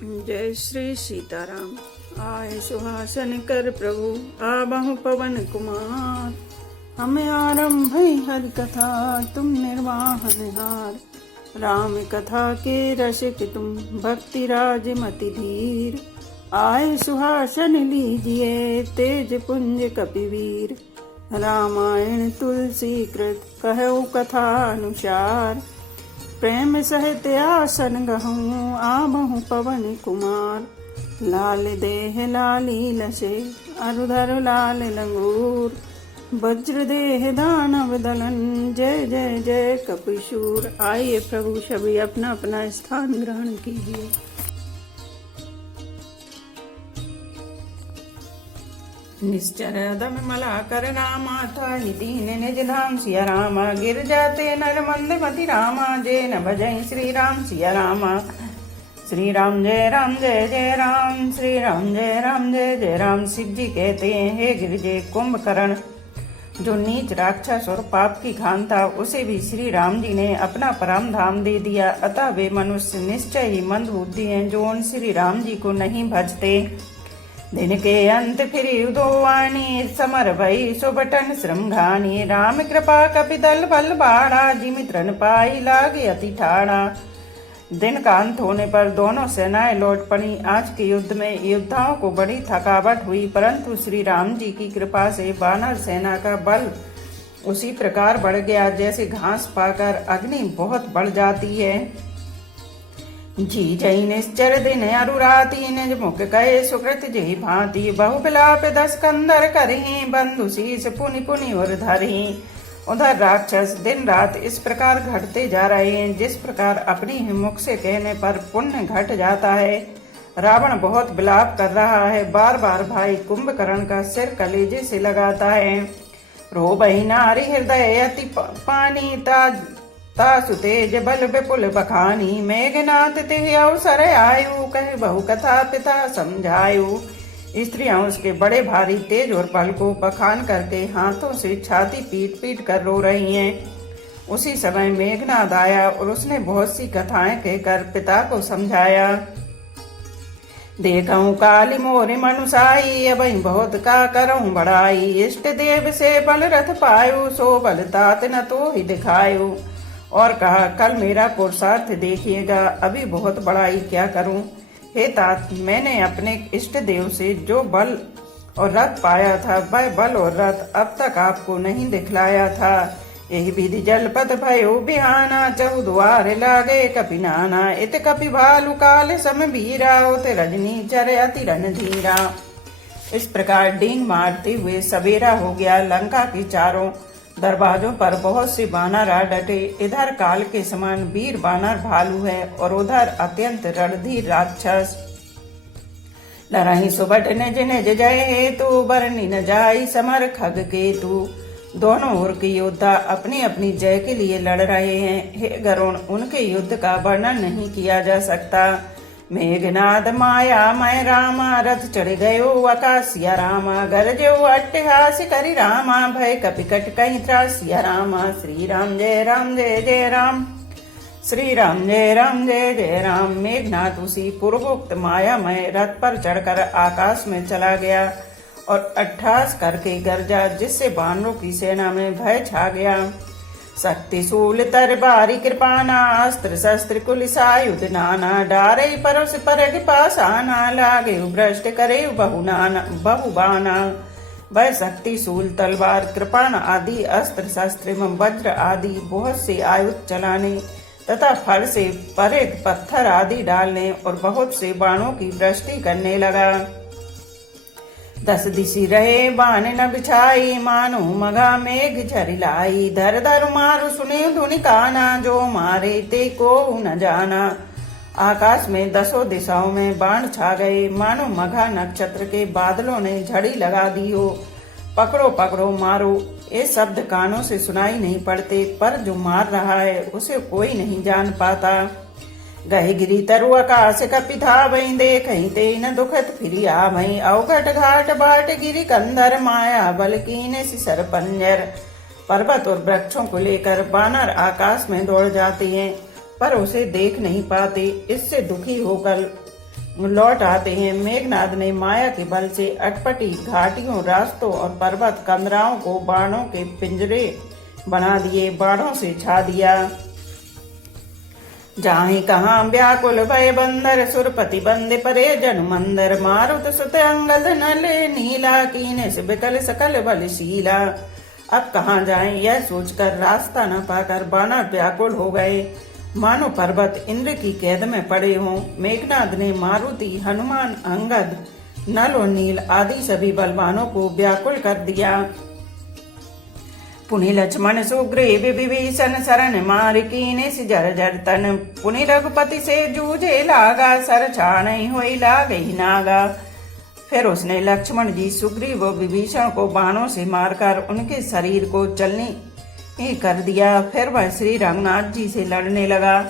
जय श्री सीताराम। आए सुहासन कर प्रभु आबहु पवन कुमार। हमें आरंभ हरि कथा तुम निर्वाहन हार। राम कथा के रसिक तुम भक्ति राज मति धीर। आए सुहासन लीजिए तेज पुंज कपिवीर। रामायण तुलसी कृत कहु कथा अनुसार। प्रेम सहित आसन गहूँ आबहु पवन कुमार। लाल देह लाली लसे अरुधर लाल लंगूर। वज्र देह दानव दलन जय जय जय कपिशूर। आइए प्रभु सभी अपना अपना स्थान ग्रहण कीजिए। निश्चर दम मला कर रामा था ही दीन निज धाम सिया रामा। गिर जाते नर मंद मति रामा जय न भजई श्री राम सिया रामा। श्री राम जय राम श्री राम जय जय राम। शिव जी कहते हैं हे गिरजे कुंभकर्ण, जो नीच राक्षस और पाप की खान था उसे भी श्री राम जी ने अपना परम धाम दे दिया। अतः वे मनुष्य निश्चय ही मंद बुद्धि हैं जो उन श्री राम जी को नहीं भजते। दिन के अंत फिर उदोवाणी समर भई सुबटन श्रृंगानी। राम कृपा कपिदल बल बाड़ा जिमित्रन पाई लागे अति ठाड़ा। दिन का अंत होने पर दोनों सेनाएं लौट पड़ी। आज के युद्ध में योद्धाओं को बड़ी थकावट हुई, परंतु श्री राम जी की कृपा से वानर सेना का बल उसी प्रकार बढ़ गया जैसे घास पाकर अग्नि बहुत बढ़ जाती है। जी जय निश्चर दिन अरुराती निज मुख कहे सुकृत जय भांति। बहु बिलाप 10 कंदर करही बंधु शीस पुनि पुनि और धरही। उधर राक्षस दिन रात इस प्रकार घटते जा रहे हैं जिस प्रकार अपनी ही मुख से कहने पर पुण्य घट जाता है। रावण बहुत बिलाप कर रहा है, बार बार भाई कुंभकर्ण का सिर कलेजे से लगाता है। रो बही नारी हृदय अति पानी तासु तेज बल विपुल बखानी। मेघनाथ तिहि अवसर आयु कह बहु कथा पिता समझायु। स्त्रियां उसके बड़े भारी तेज और बल को बखान करके हाथों से छाती पीट पीट कर रो रही हैं। उसी समय मेघनाथ आया और उसने बहुत सी कथाएं कहकर पिता को समझाया। देखऊं काली मोरी मनुसाई अब बहुत का करऊं बढ़ाई। इष्ट देव से बल रथ पायु सो बल तात न तो ही दिखायु। और कहा कल मेरा पुरुषार्थ देखिएगा, अभी बहुत बड़ाई क्या करूं। हे तात, मैंने अपने इष्ट देव से जो बल और रथ पाया था वह बल और रथ अब तक आपको नहीं दिखलाया था। यही विधि जलपद भयो बिहाना चहु द्वार लागे कपि नाना। इत कपि भालु काल सम बीरा होते रजनी चर अति रणधीरा। इस प्रकार डींग मारते हुए सवेरा हो गया। लंका की चारों दरवाजों पर बहुत से बानर आ डटे। इधर काल के समान वीर बानर भालू है और उधर अत्यंत रणधीर राक्षस। लड़ाई सुबट निज निज जय हेतु बरनी न जाई समर खग केतु। दोनों ओर के योद्धा अपनी अपनी जय के लिए लड़ रहे हैं। हे गरुण, उनके युद्ध का वर्णन नहीं किया जा सकता। मेघनाद माया मय रामा रथ चढ़ गयो आकाशिया रामा। गरजो अट्टहास करि रामा भय कपिकट कहीं त्रासिया रामा। श्री राम जय जय राम श्री राम जय जय राम। मेघनाथ उसी पूर्वोक्त मायामय रथ पर चढ़कर आकाश में चला गया और अट्टहास करके गरजा जिससे बानरों की सेना में भय छा गया। शक्ति शूल तरबारी कृपाना अस्त्र शस्त्र कुल सायुध नाना। डारे परस परग पासाना लागे भ्रष्ट करे बहु बाना। वह शक्ति शूल तलवार कृपाण आदि अस्त्र शस्त्र एवं वज्र आदि बहुत से आयुध चलाने तथा फर से परेग पत्थर आदि डालने और बहुत से बाणों की वृष्टि करने लगा। 10 दिशि रहे बाण न बिछाई मानो मघा मेघ झरिलाई। धर धर मारु सुने धुनि काना जो मारे ते को न जाना। आकाश में 10 दिशाओं में बाण छा गए मानो मघा नक्षत्र के बादलों ने झड़ी लगा दी हो। पकड़ो पकड़ो मारो ये शब्द कानों से सुनाई नहीं पड़ते, पर जो मार रहा है उसे कोई नहीं जान पाता। गहे गिरी तरु आकाश कपि था वही देख ते न दुखत फिरी आ भई। अवघट घाट बाट गिरी कंधर माया बल कीने सिसर पंजर। पर्वत और वृक्षों को लेकर बानर आकाश में दौड़ जाते हैं पर उसे देख नहीं पाते। इससे दुखी होकर लौट आते हैं। मेघनाद ने माया के बल से अटपटी घाटियों, रास्तों और पर्वत कंदराओं को बाणों के पिंजरे बना दिए, बाणों से छा दिया। जाहि कहाँ व्याकुल भय बंदर, सुरपति बंदे परे जन मंदर। मारुत सुत अंगद नले नीला, कीने से बिकल सकल बलशीला। अब कहाँ जाएं यह सोचकर रास्ता न पाकर बानर व्याकुल हो गए, मानो पर्वत इंद्र की कैद में पड़े हों। मेघनाद ने मारुति, हनुमान, अंगद, नल और नील आदि सभी बलवानों को व्याकुल कर दिया। पुनि लक्ष्मण सुग्रीव विभीषण शरण मार, कीने से जर्जर तन। पुनि रघुपति से जूझे लागा, सर छानई हुई लागई नागा। फिर उसने लक्ष्मण जी, सुग्रीव और विभीषण को बाणों से मारकर उनके शरीर को चलने ही कर दिया। फिर वह श्री रंगनाथ जी से लड़ने लगा।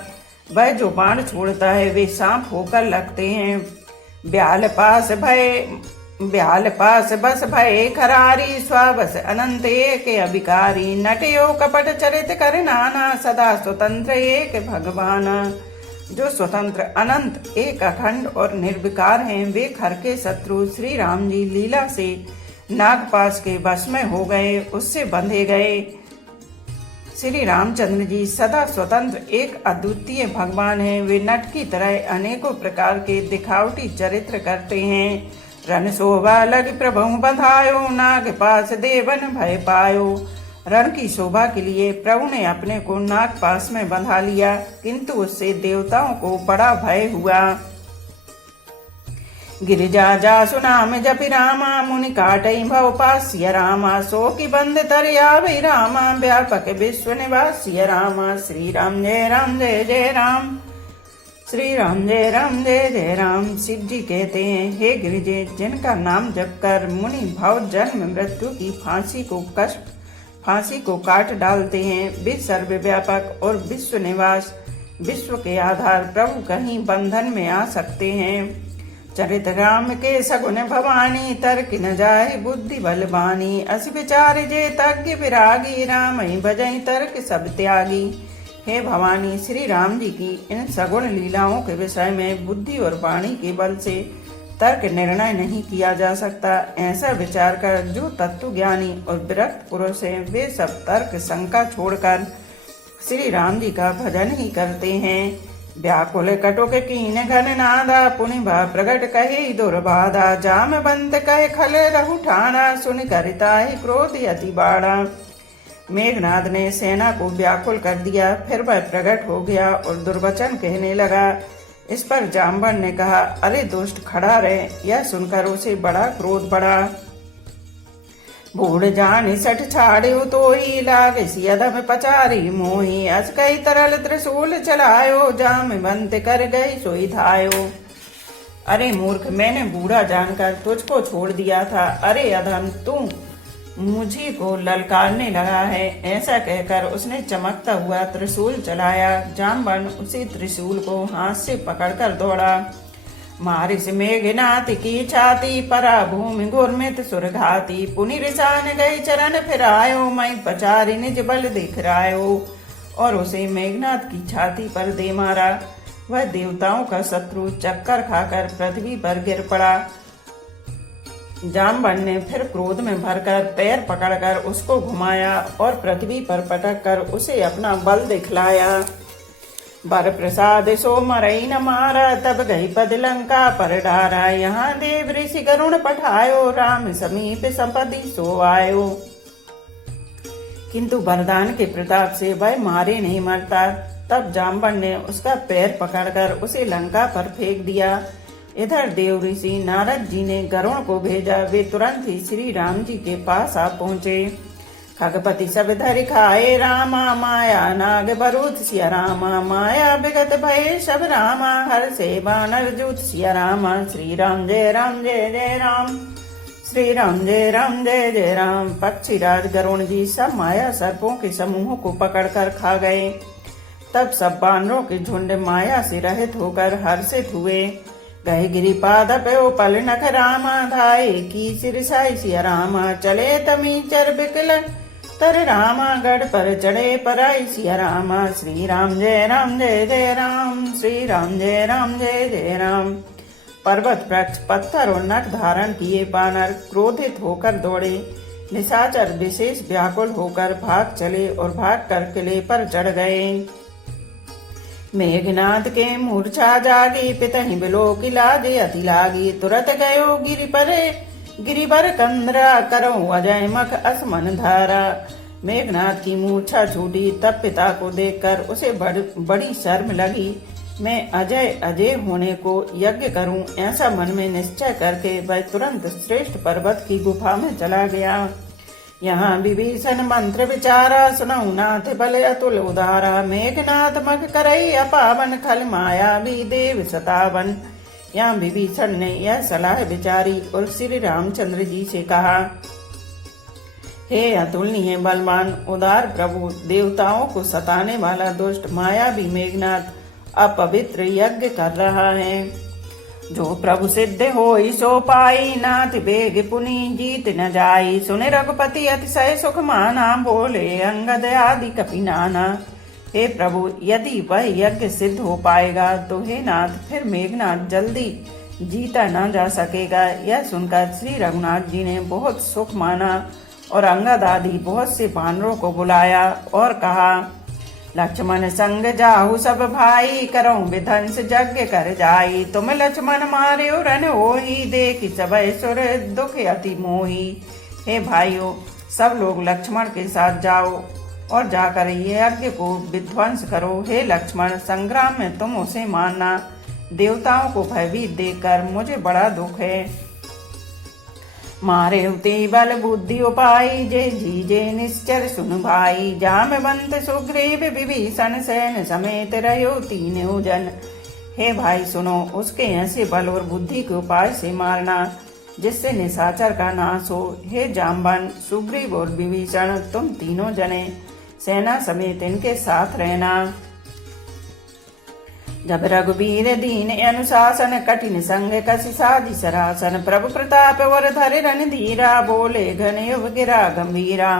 वह जो बाण छोड़ता है वे सांप होकर लगते हैं। ब्याल पास बस भय खरारी, स्वाबस अनंत एक अभिकारी। नटयो कपट चरित कर नाना, सदा स्वतंत्र एक भगवाना। जो स्वतंत्र, अनंत, एक अखंड और निर्विकार हैं, वे खर के शत्रु श्री राम जी लीला से नागपाश के वश में हो गए, उससे बंधे गए। श्री रामचंद्र जी सदा स्वतंत्र एक अद्वितीय भगवान हैं। वे नट की तरह अनेकों प्रकार के दिखावटी चरित्र करते हैं। रण शोभा लग प्रभु बंधायो, नाग पास देवन भय पायो। रण की शोभा के लिए प्रभु ने अपने को नाग पास में बंधा लिया, किंतु उससे देवताओं को बड़ा भय हुआ। गिरिजा जासु नाम जपि रामा, मुनि काटई भव पास्य रामा। सो की बंद तरियावि रामा, व्यापक विश्व निवास्य रामा। श्री राम जय राम जय जय राम, श्री राम जय राम जय जय राम। शिव जी कहते हैं, हे गिरिजे, जिनका नाम जप कर मुनि भव जन्म मृत्यु की फांसी को काट डालते हैं, वे सर्वव्यापक और विश्व निवास, विश्व के आधार प्रभु कहीं बंधन में आ सकते हैं। चरित राम के सगुन भवानी, तर्क न जाहि बुद्धि बलवानी। अस विचार जे तज्ञ विरागी, राम ही भजई तर्क सब त्यागी। हे भवानी, श्री राम जी की इन सगुण लीलाओं के विषय में बुद्धि और वाणी के बल से तर्क निर्णय नहीं किया जा सकता। ऐसा विचार कर जो तत्व ज्ञानी और विरक्त पुरुष हैं, वे सब तर्क शंका छोड़कर श्री राम जी का भजन ही करते हैं। व्याकुल कटुक कीन घन नादा, पुनि भा प्रगट कहे दुर्बाधा। जाम बंत कहे खल रहु ठाना, सुन करिता ही क्रोध अति बाड़ा। मेघनाद ने सेना को व्याकुल कर दिया। फिर वह प्रकट हो गया और दुर्वचन कहने लगा। इस पर जाम्बन ने कहा, अरे दुष्ट, खड़ा रहे। यह सुनकर उसे बड़ा क्रोध बढ़ा। बूढ़ जान सठ छाड़ियो तो ही, लागे सियदम पचारी मोही। अस कई तरल त्रिशूल चलायो, जाम बंत कर गई सोई धायो। अरे मूर्ख, मैंने बूढ़ा जानकर तुझको छोड़ दिया था। अरे अधम, तू मुझी को ललकारने लगा है। ऐसा कहकर उसने चमकता हुआ त्रिशूल चलाया। जाम्बन उसी त्रिशूल को हाथ से पकड़कर दौड़ा। मारिस मेघनाथ की छाती, परा भूमि घुर्मित सुरघाती। पुनि रिसान गई चरण फिरायो, मैं पचारी निज बल दिखरायो। और उसे मेघनाथ की छाती पर दे मारा। वह देवताओं का शत्रु चक्कर खाकर पृथ्वी पर गिर पड़ा। जाम्बन ने फिर क्रोध में भरकर पैर पकड़कर उसको घुमाया और पृथ्वी पर पटक कर उसे अपना बल दिखलाया। बर प्रसाद सो मरई न मारा, तब गई पद लंका पर डारा। यहाँ देव ऋषि गरुण पठायो, राम समीप संपत्ति सो आयो। किंतु वरदान के प्रताप से वह मारे नहीं मरता। तब जाम्बन ने उसका पैर पकड़कर उसे लंका पर फेंक दिया। इधर देव ऋषि नारद जी ने गरुण को भेजा। वे तुरंत ही श्री राम जी के पास आ पहुँचे। खगपति सब धरि खाए रामा, माया नाग बरूथ सिया रामा। माया विगत भय सब रामा, हर से बानर जूथ सिया रामा। श्री राम जय राम जय जय राम, श्री राम जय राम जय जय राम। पक्षीराज गरुण जी सब माया सर्पों के समूह को पकड़कर खा गए। तब सब बानरों के झुंड माया से रहित होकर हर्षित हुए। गए गिरिपाद पयो पल नख रामा, धाये की सिरसाई सिया रामा। चले तमी चर बिकल तर रामा, गढ़ पर चढ़े पराई सिया रामा। श्री राम जय राम जय जय राम, श्री राम जय राम जय जय राम। पर्वत, वृक्ष, पत्थर और नख धारण किए वानर क्रोधित होकर दौड़े। निशाचर विशेष व्याकुल होकर भाग चले और भाग कर किले पर चढ़ गए। मेघनाथ के मूर्छा जागी, पितहि बिलोक लाजे अति लागी। तुरत गयो गिरिवर कंदरा, करो अजय मख असमन धारा। मेघनाथ की मूर्छा छूटी, तब पिता को देखकर उसे बड़ी शर्म लगी। मैं अजय होने को यज्ञ करूं, ऐसा मन में निश्चय करके वह तुरंत श्रेष्ठ पर्वत की गुफा में चला गया। यहाँ विभीषण मंत्र विचारा, सुनऊ नाथ बल अतुल उदारा। मेघनाथ मग करई अपावन, खल माया भी देव सतावन। यहाँ विभीषण ने यह सलाह विचारी और श्री रामचंद्र जी से कहा, हे अतुलनीय बलवान उदार प्रभु, देवताओं को सताने वाला दुष्ट मायावी मेघनाथ अपवित्र यज्ञ कर रहा है। जो प्रभु सिद्ध होई सो पाई, नाथ बेग पुनि जीत न जाई। सुने रघुपति अतिशय सुख माना, बोले अंगद आदि कपि नाना। हे प्रभु, यदि वह यज्ञ सिद्ध हो पाएगा तो हे नाथ, फिर मेघनाथ जल्दी जीता न जा सकेगा। यह सुनकर श्री रघुनाथ जी ने बहुत सुख माना और अंगद आदि बहुत से वानरों को बुलाया और कहा, लक्ष्मण संग जाहु सब भाई, करो विध्वंस यज्ञ कर जाई। तुम लक्ष्मण मारे रन होई, देखि सबय सुर दुख अति मोही। हे भाइयों, सब लोग लक्ष्मण के साथ जाओ और जाकर ये यज्ञ को विध्वंस करो। हे लक्ष्मण, संग्राम में तुम उसे मारना। देवताओं को भयभीत देखकर मुझे बड़ा दुख है। मारे उते बल बुद्धि उपाई, जे जीजे निश्चर सुन भाई। जामवंत सुग्रीव विभीषण सैन समेत रहो तीनों जन। हे भाई सुनो, उसके ऐसे बल और बुद्धि के उपाय से मारना जिससे निशाचर का नाश हो। हे जामवन, सुग्रीव और विभीषण, तुम तीनों जने सेना समेत इनके साथ रहना। जब रघुबीर दीन अनुशासन, कठिन संग कसी साधि सरासन। प्रभु प्रताप वर धरे रणधीरा, बोले घन युव गिरा गंभीरा।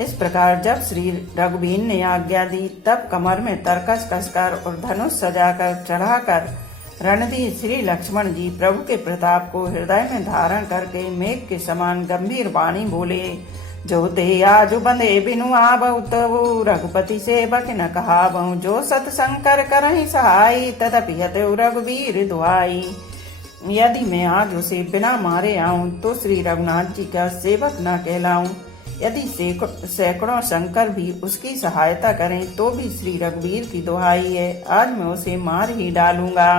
इस प्रकार जब श्री रघुबीर ने आज्ञा दी, तब कमर में तरकस कसकर और धनुष सजाकर चढ़ाकर रणधीर श्री लक्ष्मण जी प्रभु के प्रताप को हृदय में धारण करके मेघ के समान गंभीर वाणी बोले, जो ते आजु बंधे बिनु आवहु, तबु रघुपति सेवक न कहावहु। जो सतशंकर करहि सहाई, तदपि हतउ रघुवीर दुहाई। यदि मैं आज उसे बिना मारे आऊं तो श्री रघुनाथ जी का सेवक न कहलाऊं। यदि सैकड़ों शंकर भी उसकी सहायता करें तो भी श्री रघुवीर की दुहाई है, आज मैं उसे मार ही डालूंगा।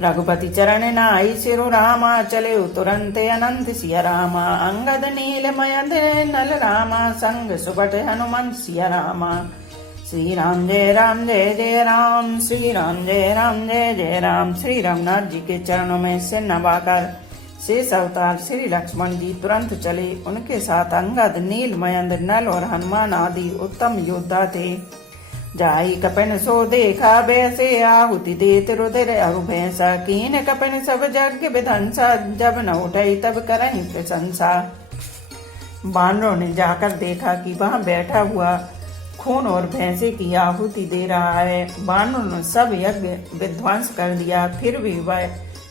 रघुपति चरण नाई सिरु रामा, चले तुरंत अनंत सिया रामा। अंगद नील मयंद नल रामा, संग सुबट हनुमंत सिया रामा। श्री राम जय राम जय जय राम, श्री राम जय राम जय जय राम। श्री रघुनाथ जी के चरणों में सिर नवाकर शेष अवतार श्री लक्ष्मण जी तुरंत चले। उनके साथ अंगद, नील मयंद, नल और हनुमान आदि उत्तम योद्धा थे। जाई कपिन सो देखा बैसे, आहुति देत रुधिर अरु भैंसा। कीन कपिन सब यज्ञ विध्वंसा, जब न उठई तब करहि प्रशंसा। वानरों ने जाकर देखा कि वहां बैठा हुआ खून और भैंसे की आहुति दे रहा है। वानरों ने सब यज्ञ विध्वंस कर दिया,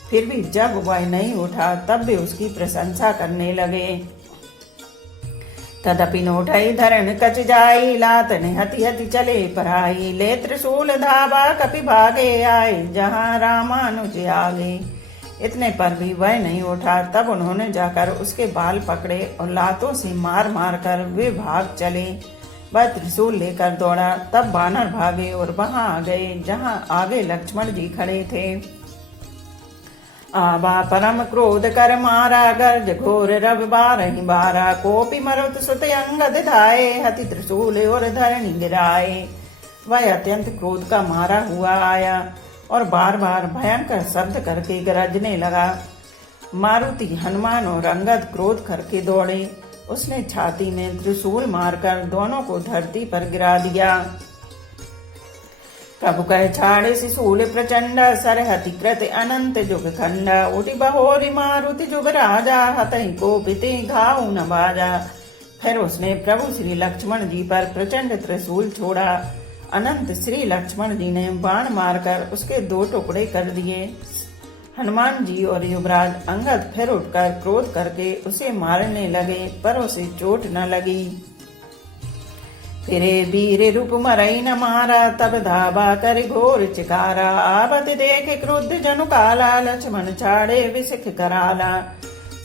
फिर भी जब वह नहीं उठा तब भी उसकी प्रशंसा करने लगे। तदपि नोठई धरण कच जाई, लातन हति हति चले पराई। ले त्रिशूल धावा कपि भागे, आए जहाँ रामानुज आगे। इतने पर भी वह नहीं उठा। तब उन्होंने जाकर उसके बाल पकड़े और लातों से मार मार कर वे भाग चले। वह त्रिशूल लेकर दौड़ा, तब वानर भागे और वहां आ गए जहां आगे लक्ष्मण जी खड़े थे। आबा परम क्रोध कर मारा, गर्ज घोर रव बारहि बारा। कोपि मरुत सुत अंगद धाये, हति त्रिशूल और धरणी गिराए। वह अत्यंत क्रोध का मारा हुआ आया और बार बार भयंकर शब्द करके गरजने लगा। मारुति, हनुमान और अंगद क्रोध करके दौड़े। उसने छाती में त्रिशूल मारकर दोनों को धरती पर गिरा दिया। प्रभु कह छाड़े शिशूल प्रचंड, सरहति कृत अनंत जुग खंड। उठि बहोरी मारुति जुग राजा, हतहि कोपिते घाव न बाजा। फिर उसने प्रभु श्री लक्ष्मण जी पर प्रचंड त्रिशूल छोड़ा। अनंत श्री लक्ष्मण जी ने बाण मारकर उसके 2 टुकड़े कर दिए। हनुमान जी और युवराज अंगद फिर उठकर क्रोध करके उसे मारने लगे, पर उसे चोट न लगी। फिरे वीर रूप मरई न मारा, तब धावा कर घोर चिकारा। आवत देख क्रुद्ध जनु काला, लक्ष्मण छाड़े विसिख कराला।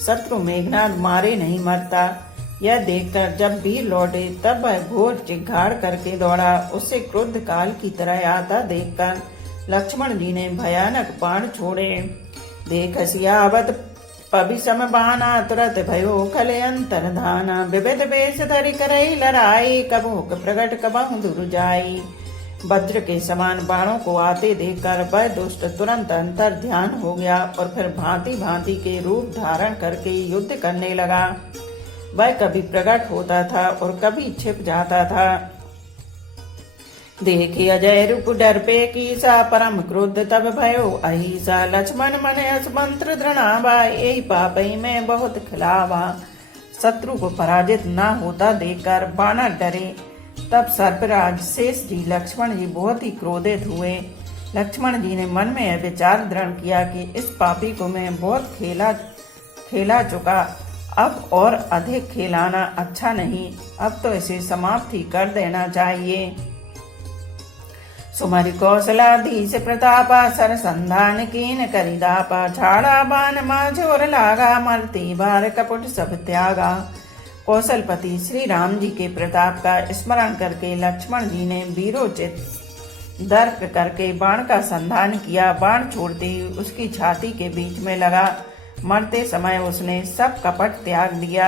शत्रु मेघनाद मारे नहीं मरता, यह देखकर जब वीर लौटे तब वह घोर चिघाड़ करके दौड़ा। उससे क्रुद्ध काल की तरह आता देखकर लक्ष्मण जी ने भयानक बाण छोड़े। देख सियावत पबिसम बाना, तुरत भयो खले अंतरधाना। विविध वेश धरि करई लड़ाई, कबहुक प्रगट कबहु दूर जाई। वज्र के समान बाणों को आते देखकर वह दुष्ट तुरंत अंतर ध्यान हो गया और फिर भांति भांति के रूप धारण करके युद्ध करने लगा। वह कभी प्रकट होता था और कभी छिप जाता था। देखी अजय रूप डर पे कीसा, परम क्रुद्ध तब भयो अहिसा। लक्ष्मण मन अस मंत्र दृढ़ावा, यही पापई में बहुत खिलावा। शत्रु को पराजित न होता देखकर बानर डरे। तब सर्पराज शेष जी लक्ष्मण जी बहुत ही क्रोधित हुए। लक्ष्मण जी ने मन में यह विचार दृढ़ किया कि इस पापी को मैं बहुत खेला चुका, अब और अधिक खेलाना अच्छा नहीं। अब तो इसे समाप्त ही कर देना चाहिए। सुमरि कौशलाधीश प्रतापा, सर संधान कीन करिदापा। छाड़ा बाण माझोर लागा, मरती बार कपट सब त्यागा। कौशलपति श्री राम जी के प्रताप का स्मरण करके लक्ष्मण जी ने वीरोचित दर्प करके बाण का संधान किया। बाण छोड़ते ही उसकी छाती के बीच में लगा। मरते समय उसने सब कपट त्याग दिया।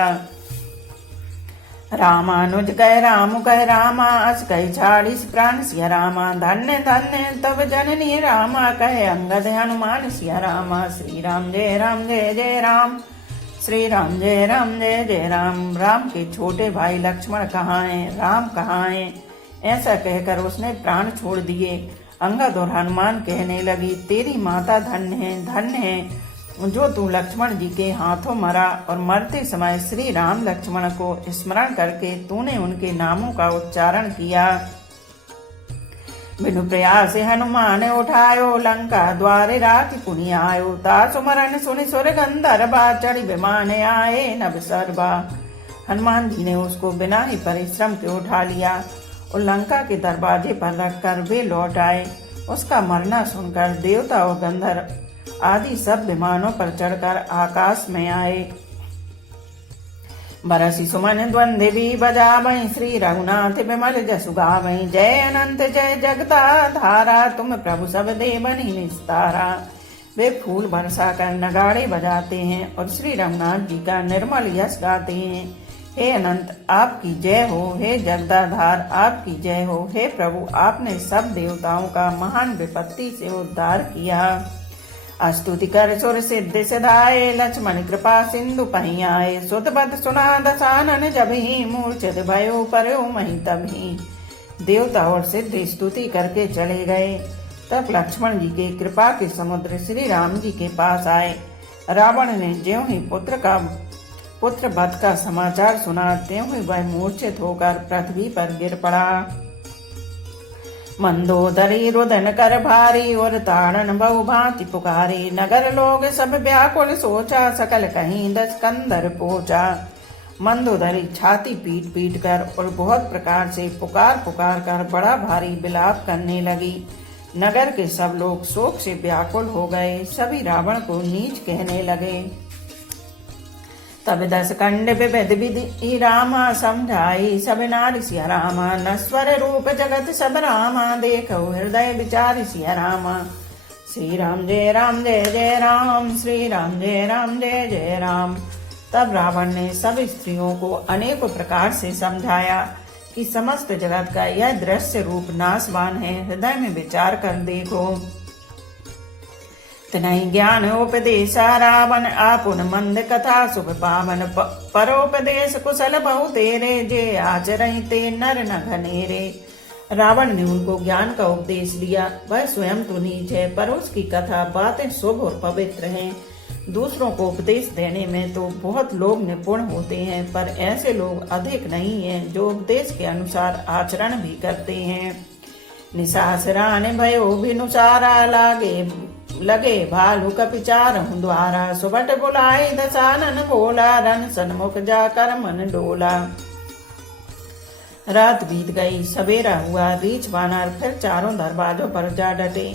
रामानुज कह रामा, अस कह छाड़िस प्राण सिया रामा। धन्य धन्य तब जननी रामा, कहे अंगद हनुमान सिया रामा। श्री राम जय जय राम, श्री राम जय जय राम। राम के छोटे भाई लक्ष्मण कहाँ हैं, राम कहाँ हैं? ऐसा कहकर उसने प्राण छोड़ दिए। अंगद और हनुमान कहने लगी, तेरी माता धन्य है जो तू लक्ष्मण जी के हाथों मरा और मरते समय श्री राम लक्ष्मण को स्मरण करके तूने उनके नामों का उच्चारण किया। बिनु प्रयास हनुमान उठायो, लंका द्वारे राखि पुनि आयो। तासु मरण सुनि सुर गंधर्वा, चढ़ी विमान आए नभ सर्वा। हनुमान जी ने उसको बिना ही परिश्रम के उठा लिया और लंका के दरवाजे पर रखकर वे लौट आए। उसका मरना सुनकर देवता और गंधर्व आदि सब विमानों पर चढ़कर आकाश में आए। बरसी सुमन द्वंद्वी बजावई, श्री रघुनाथ विमल जसु गावई। जय अनंत जय जगता धारा, तुम प्रभु सब देवनी निस्तारा। वे फूल बरसा कर नगाड़े बजाते हैं और श्री रघुनाथ जी का निर्मल यश गाते हैं। हे अनंत आपकी जय हो, हे जगदाधार आपकी जय हो। हे प्रभु आपने सब देवताओं का महान विपत्ति से उद्धार किया। स्तुति कर सुर सिद्ध सिधाए, लक्ष्मण कृपा सिंधु पहि आए। सुत बत सुना दसानन जबहि, मूर्छित भयो परयो महि तबहि। देवता और सिद्ध स्तुति करके चले गए। तब लक्ष्मण जी के कृपा के समुद्र श्री राम जी के पास आए। रावण ने ज्यों ही पुत्र वध का समाचार सुना, त्यों ही वह मूर्छित होकर पृथ्वी पर गिर पड़ा। मंदोदरी रुदन कर भारी, और ताड़न बहु भांति पुकारी। नगर लोग सब व्याकुल सोचा, सकल कहीं 10 कंदर पोचा। मंदोदरी छाती पीट पीट कर और बहुत प्रकार से पुकार कर बड़ा भारी विलाप करने लगी। नगर के सब लोग शोक से व्याकुल हो गए। सभी रावण को नीच कहने लगे। तब 10 कंड विविध विधि रामा, समझाई सब नारी सिया रामा। नश्वर रूप जगत सब रामा, देखो हृदय विचार सिया रामा। श्री राम जय जय राम, श्री राम जय जय राम। तब रावण ने सब स्त्रियों को अनेक प्रकार से समझाया कि समस्त जगत का यह दृश्य रूप नाशवान है, हृदय में विचार कर देखो। तनहि ज्ञान उपदेशा रावण, आपुन मंद कथा शुभ पावन। परोपदेश कुशल बहु तेरे, जे आचरहि ते नर न घनेरे। रावण ने उनको ज्ञान का उपदेश दिया। वह स्वयं तो नीच है, पर उसकी कथा बातें शुभ और पवित्र हैं। दूसरों को उपदेश देने में तो बहुत लोग निपुण होते हैं, पर ऐसे लोग अधिक नहीं हैं जो उपदेश के अनुसार आचरण भी करते हैं। निशासरान भयो भिनुसारा लगे भालू कपिचार द्वारा। सुबट बुलाई दशानन बोला रन सन्मुख जाकर मन डोला। रात बीत गई, सवेरा हुआ, रीछ बानर फिर चारों दरवाजों पर जा डटे।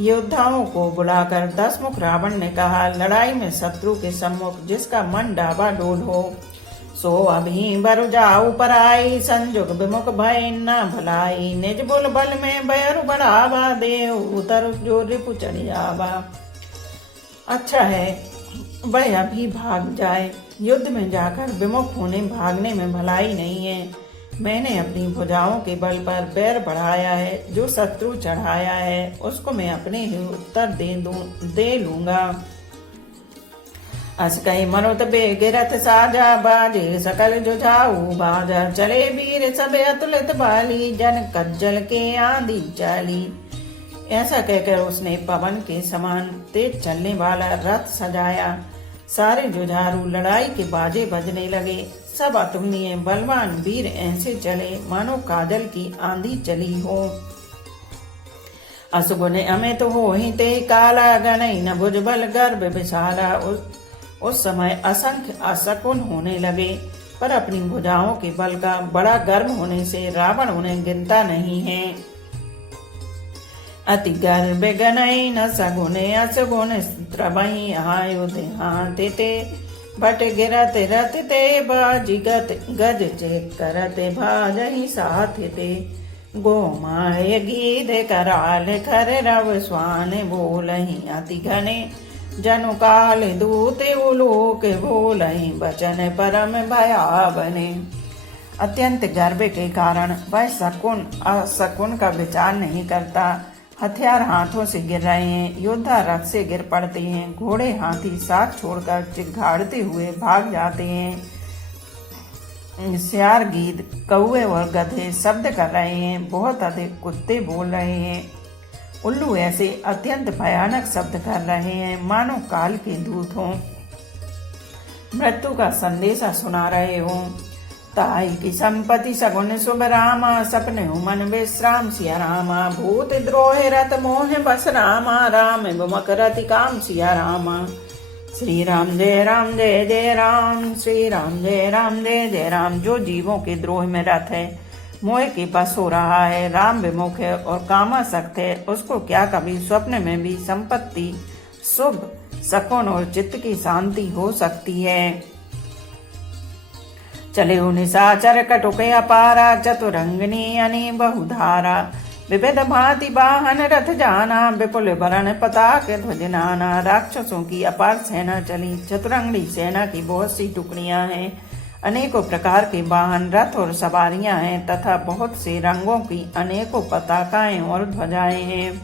योद्धाओं को बुलाकर दसमुख रावण ने कहा, लड़ाई में शत्रु के सम्मुख जिसका मन डाबाडोल हो सो अभी बर जाऊ पर आई। संजुग विमुख भय न भलाई, निज बुल बल में बैर बढ़ावा दे उतर जो रिपु चढ़ जावा। अच्छा है वह अभी भाग जाए, युद्ध में जाकर विमुख होने भागने में भलाई नहीं है। मैंने अपनी भुजाओं के बल पर बैर बढ़ाया है, जो शत्रु चढ़ाया है उसको मैं अपने ही उत्तर दे लूंगा। अस कही मनुत बेगिरथ साजा, बाजे सकल जुझाऊ बाजा। चले वीर सब अतुलित बाली, जन कज्जल के आंधी चाली। ऐसा कहकर उसने पवन के समान तेज चलने वाला रथ सजाया। सारे जुझारू लड़ाई के बाजे बजने लगे। सब अतुलनीय बलवान वीर ऐसे चले मानो काजल की आंधी चली हो। असुगुन अमित हो ही ते काला, गणई न भुजबल गर्भ विशाला। उस समय असंख्य असकुन होने लगे, पर अपनी भुजाओं के बल का बड़ा गर्व होने से रावण उन्हें गिनता नहीं है। अति गर्भ गणई न सगुने असगुन त्रवही आयुध हाथ ते। भट गिरत रत ते बाजी गज चेक करत भाजहि साथ ते। गोमाय गीध कराल खर रव स्वान बोलहि अति घने। जनु काल दूत उलोक बोलहि बचन परम भयावने। अत्यंत गर्व के कारण वह शकुन अशकुन का विचार नहीं करता। हथियार हाथों से गिर रहे हैं, योद्धा रथ से गिर पड़ते हैं, घोड़े हाथी साथ छोड़कर चिघाड़ते हुए भाग जाते हैं। सियार गीद कौवे और गधे शब्द कर रहे हैं, बहुत अधिक कुत्ते बोल रहे हैं। उल्लू ऐसे अत्यंत भयानक शब्द कर रहे हैं मानो काल के दूत हों, मृत्यु का संदेशा सुना रहे हों। ताई की संपत्ति सगुन शुभ रामा, सपने मन विश्राम सिया रामा। भूत द्रोह रत मोह बस रामा, राम विमुख रति काम सिया रामा। श्री राम जय जय राम, श्री राम जय जय राम। जो जीवों के द्रोह में रत है, मोह के बस हो रहा है, राम विमुख है और कामासक्त है, उसको क्या कभी स्वप्न में भी संपत्ति शुभ सकुन और चित्त की शांति हो सकती है। चले निशाचर कटुके अपारा, चतुरंगनी अनी बहुधारा। विविध भांति वाहन रथ जाना, विपुल भरण पताक ध्वज नाना। राक्षसों की अपार सेना चली, चतुरंगनी सेना की बहुत सी टुकड़ियां हैं। अनेकों प्रकार के वाहन रथ और सवारियां हैं तथा बहुत से रंगों की अनेकों पताकाएं और ध्वजाएं हैं।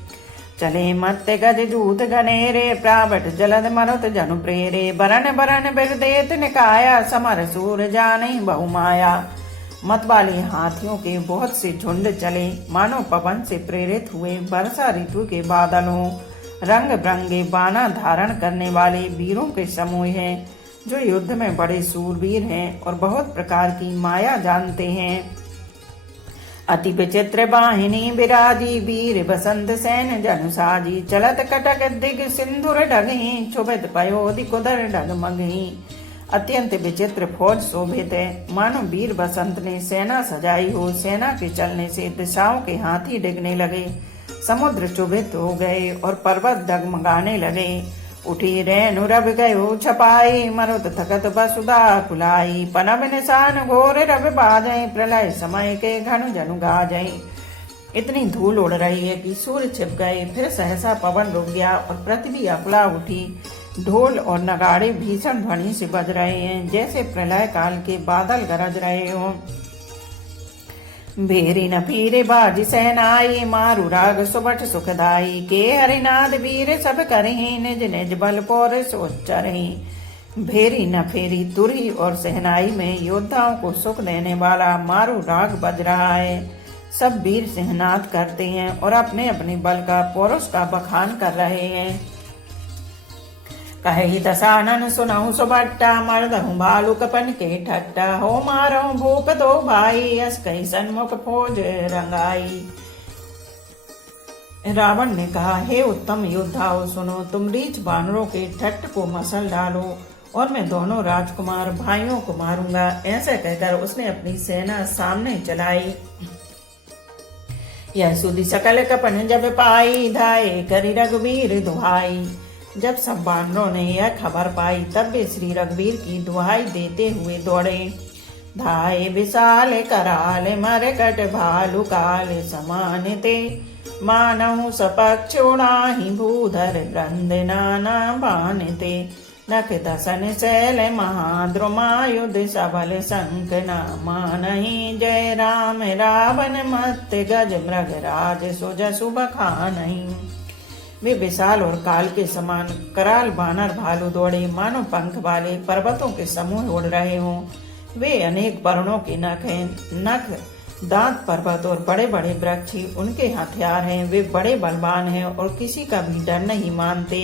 चले मत्ते गज जूत गनेरे, प्रावट जलद मरुत जनु प्रेरे। बरन बरन बिरदेत निकाया, समर सूर जाने बहुमाया। मत वाले हाथियों के बहुत से झुंड चले, मानो पवन से प्रेरित हुए वर्षा ऋतु के बादल हों। रंग बिरंगे बाना धारण करने वाले वीरों के समूह हैं, जो युद्ध में बड़े सूरवीर हैं और बहुत प्रकार की माया जानते हैं। अति विचित्र वाहिनी विराजी, वीर बसंत सैन जनु साजी। चलत कटक दिग सिंधुर ढगही, क्षुभित पयोधि कुदर डगमगही। अत्यंत विचित्र फौज शोभित है, मानो वीर बसंत ने सेना सजाई हो। सेना के चलने से दिशाओं के हाथी डिगने लगे, समुद्र क्षुभित हो गए और पर्वत डगमगाने लगे। उठी रैनु रब गयो छपाई, मरुत थकत वसुधा कुलाई। पनब निशान घोर रब बाजई, प्रलय समय के घन जनु गाजई। इतनी धूल उड़ रही है कि सूर्य छिप गए, फिर सहसा पवन रुक गया और पृथ्वी अकला उठी। ढोल और नगाड़े भीषण ध्वनि से बज रहे हैं, जैसे प्रलय काल के बादल गरज रहे हों। भेरी न पीरे बाजी सहनाई, मारु राग सुबठ सुखदाई। के हरिनाद वीर सब करही, निज निज बल पोर सोचरही। भेरी न फेरी तुरही और सहनाई में योद्धाओं को सुख देने वाला मारु राग बज रहा है। सब वीर सहनाद करते हैं और अपने अपने बल का पौरुष का बखान कर रहे हैं। कहे दशानन सुनहु सुबट्टा, मर्दहु भालू कपन के ठट्टा। हो मारो भूप दो भाई, अस कही सन्मुख फौज रंगाई। रावण ने कहा, हे उत्तम योद्धाओं, सुनो, तुम रीछ बानरों के ठट्ट को मसल डालो और मैं दोनों राजकुमार भाइयों को मारूंगा। ऐसा कहकर उसने अपनी सेना सामने चलाई। यह सुधि सकल कपन जब पाई, धाये करी रघुवीर दुहाई। जब सब बानरों ने यह खबर पाई, तब वे श्री रघुवीर की दुहाई देते हुए दौड़े। धाये विशाल कराल मरकट भालु काल समान ते, मानहु सपक्षुणाहि भूधर वृंद नाना बानते। नख दसन शैल महाद्रुमायुध सबल शंख न मानहि। जय राम रावण मत गज मृग राज सुजसु बखानहि। वे विशाल और काल के समान कराल बानर भालू दौड़े, मानो पंख वाले पर्वतों के समूह उड़ रहे हों। वे अनेक वर्णों के नख हैं, नख दांत पर्वत और बड़े बड़े वृक्ष उनके हथियार हैं। वे बड़े बलवान हैं और किसी का भी डर नहीं मानते।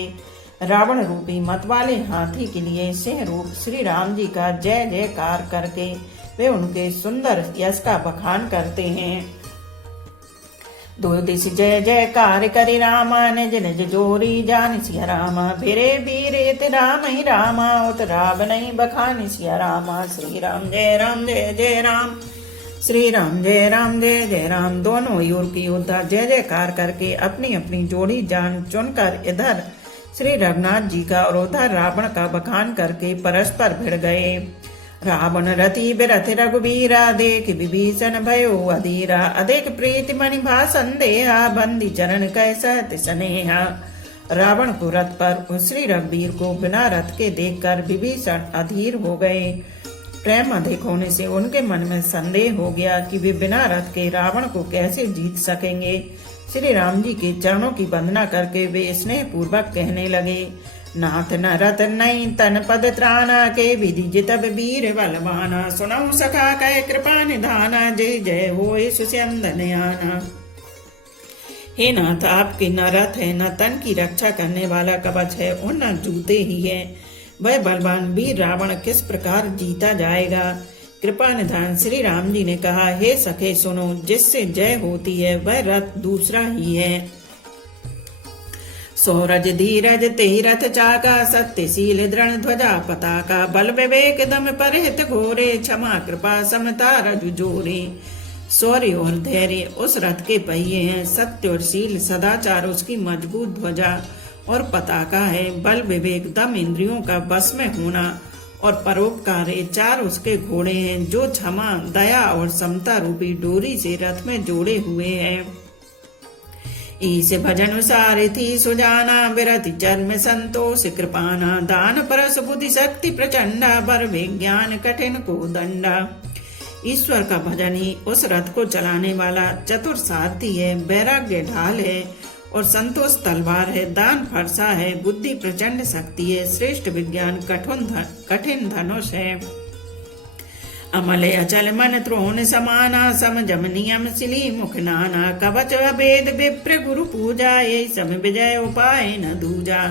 रावण रूपी मत वाले हाथी के लिए सिंह रूप श्री राम जी का जय जयकार करके वे उनके सुंदर यश का बखान करते हैं। दो दिश जय जयकार करि रामा, निज निज जोरी जान सिया रामा। फिरे बीरेत राम ही रामा, उत रावण बखान सिया रामा। श्री राम जय राम जय जय राम, श्री राम जय राम जय जय राम। दोनों ओर की योद्धा जय जयकार करके अपनी अपनी जोड़ी जान चुनकर इधर श्री रघुनाथ जी का और उधर रावण का बखान करके परस्पर भिड़ गए। रावण रति बिरथ रघुबीरा, देख विभीषण भयो अधीरा। अधिक प्रीति मणि भा संदेहा, बंदी चरण कैसत स्नेहा। रावण को रथ पर श्री रघुवीर को बिना रथ के देखकर विभीषण अधीर हो गए। प्रेम अधिक होने से उनके मन में संदेह हो गया कि वे बिना रथ के रावण को कैसे जीत सकेंगे। श्री राम जी के चरणों की वंदना करके वे स्नेह पूर्वक कहने लगे, नाथ न रत नहीं तन पद त्राना, के विधि जितब वीर बलवाना। सुनऊ सखा कह कृपा निधाना, जय जय होए सुस्यंदन आना। हे नाथ, आपके न रथ है न तन की रक्षा करने वाला कवच है और न जूते ही है। वह बलवान वीर रावण किस प्रकार जीता जाएगा। कृपा निधान श्री राम जी ने कहा, हे सखे सुनो, जिससे जय होती है वह रथ दूसरा ही है। सोरज धीरज तेहि रथ चाका, सत्यशील दृढ़ ध्वजा पताका। बल विवेक दम परहित घोरे, क्षमा कृपा समता रजु जोरे। शौर्य और धैर्य उस रथ के पहिए हैं, सत्य और शील सदाचार उसकी मजबूत ध्वजा और पताका है। बल विवेक दम इंद्रियों का बस में होना और परोपकार चार उसके घोड़े हैं, जो क्षमा दया और समता रूपी डोरी से रथ में जोड़े हुए हैं। ईश भजन सारथी सुजाना, विरति चर्म संतोष कृपाना। दान परस बुद्धि शक्ति प्रचंडा, बर विज्ञान कठिन को दंडा। ईश्वर का भजन ही उस रथ को चलाने वाला चतुर सारथी है। वैराग्य ढाल है और संतोष तलवार है। दान फरसा है, बुद्धि प्रचंड शक्ति है। श्रेष्ठ विज्ञान कठिन धनुष है। अमल अचल मन त्रोण समाना, समझम नियम सिली मुख नाना। कवच अभेद विप्र गुरु पूजा, यही सब विजय उपाय न दूजा।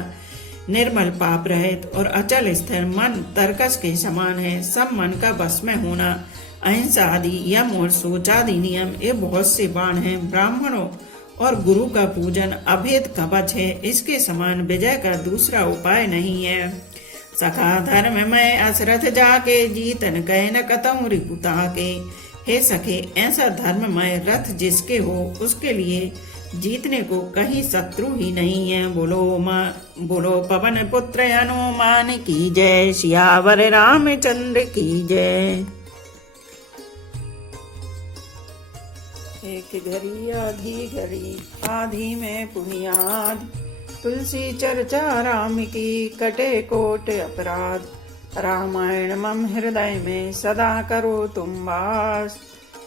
निर्मल पाप रहित और अचल स्थिर मन तरकस के समान है। सब मन का बस में होना, अहिंसा आदि यम और शोचादि नियम ये बहुत से बाण हैं। ब्राह्मणों और गुरु का पूजन अभेद कवच है। इसके समान विजय का दूसरा उपाय नहीं है। सखा धर्म में असरथ जाके, जीतन गए न कतऊ रिपुता के। हे सखे, ऐसा धर्ममय रथ जिसके हो उसके लिए जीतने को कहीं शत्रु ही नहीं है। बोलो पवन पुत्र हनुमान की जय, सियावर रामचंद्र की जय। एक घड़ी आधी में पुनियाद, तुलसी चर्चा राम की कटे कोट अपराध। रामायण मम हृदय में सदा करो तुम वास।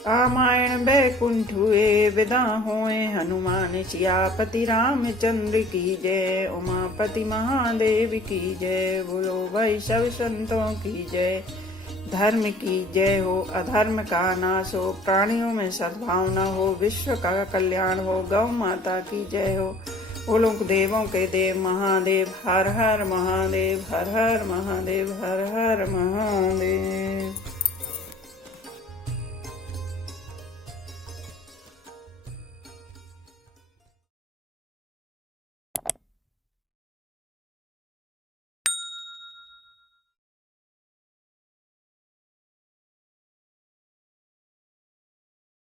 रामायण बैकुंठ हुए विदा होए, हनुमान सियापति रामचंद्र की जय। उमापति महादेव की जय। बोलो भाई सब संतों की जय। धर्म की जय हो, अधर्म का नाश हो, प्राणियों में सद्भावना हो, विश्व का कल्याण हो। गौ माता की जय हो। बोलो देवों के देव महादेव, हर हर महादेव, हर हर महादेव, हर हर महादेव।